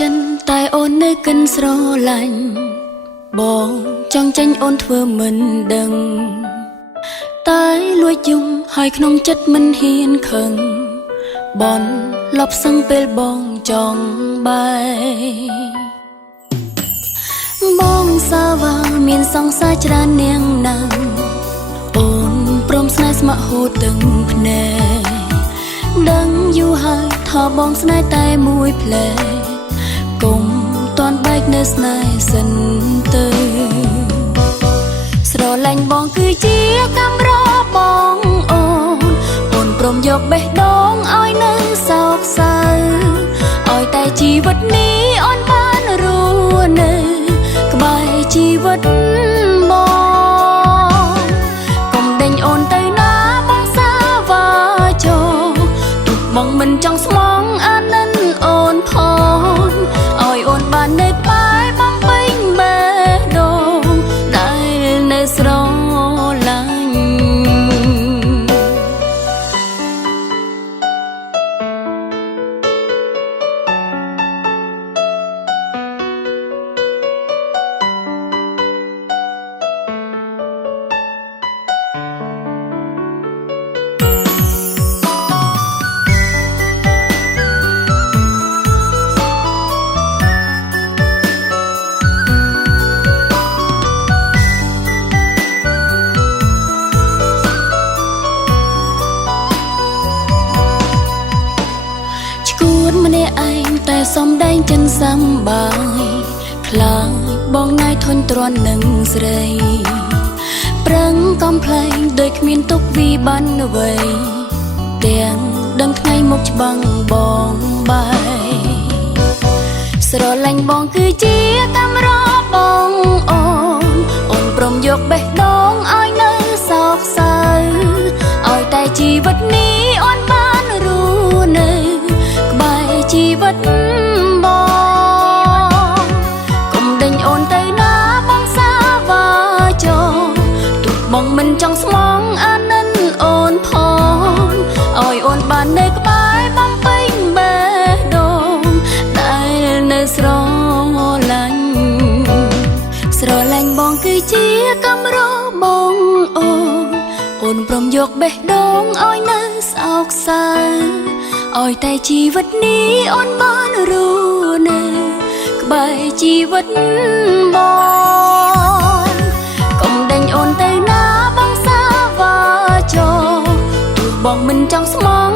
ចិនតែអូននៅកិនស្រឡាញ់បងចង់ចេញអូនធ្វើមិនដឹងតែលួចយំហើយក្នុងចិត្តមិនហ៊ានខឹងបនលប់សឹងពេលបងចង់បែបងសាវាមានសង្សារច្រើននាងណាំអូនព្រមស្នេហ៍ស្ម័គ្រហូរទាំងភ្នែកដឹងយូរហើយថាបងស្នេហ៍តែមួយផ្លែកុំតន់បែកនៅស្នេហ៍សិនទៅស្រឡាញ់បងគឺជាកម្មរបងអូនព្រមយកបេះដូងឲ្យនៅសោកសៅឲ្យតែជីវិតនេះអូនបានរស់នៅក្បែរជីវិតបងកុំដេញអូនទៅណាបងសាវាចោទុកបងមិនចង់ស្មងអានិនអូនផងឲ្យអូនបាននៅក្បែរបងពេញបេះដូងដែលនៅស្រឡាញ់ម្នាក់ឯងតែសំដែងចិនសំបាយខ្លាចបងណាយធន់ទ្រាំនឹងស្រីប្រឹងកំប្លែងដោយគ្មានទុកវិបត្តិអ្វីទាំងដឹងថ្ងៃមុខច្បាំងបងបាយស្រឡាញ់បងគឺជាកម្មរបងអូនព្រមយកបេះដូងឲ្យនៅសោកសៅឲ្យតែជីវិតនេះអូនបានរស់នៅជីវិតបងកុំដេញអូនទៅណាបងសាវាចោទុកបងមិនចង់ស្មងអានិនអូនផងឲ្យអូនបាននៅក្បែរបងពេញបេះដូងដែលនៅស្រឡាញ់បងគឺជាកម្មរបងអូនព្រមយកបេះដូងឲ្យនៅសោកសៅឲ្យតែជីវិតនេះអូនបានរស់នៅក្បែរជីវិតបងកុំដេញអូនទៅណាបងសាវាចោទោះបងមិនចង់ស្មោះ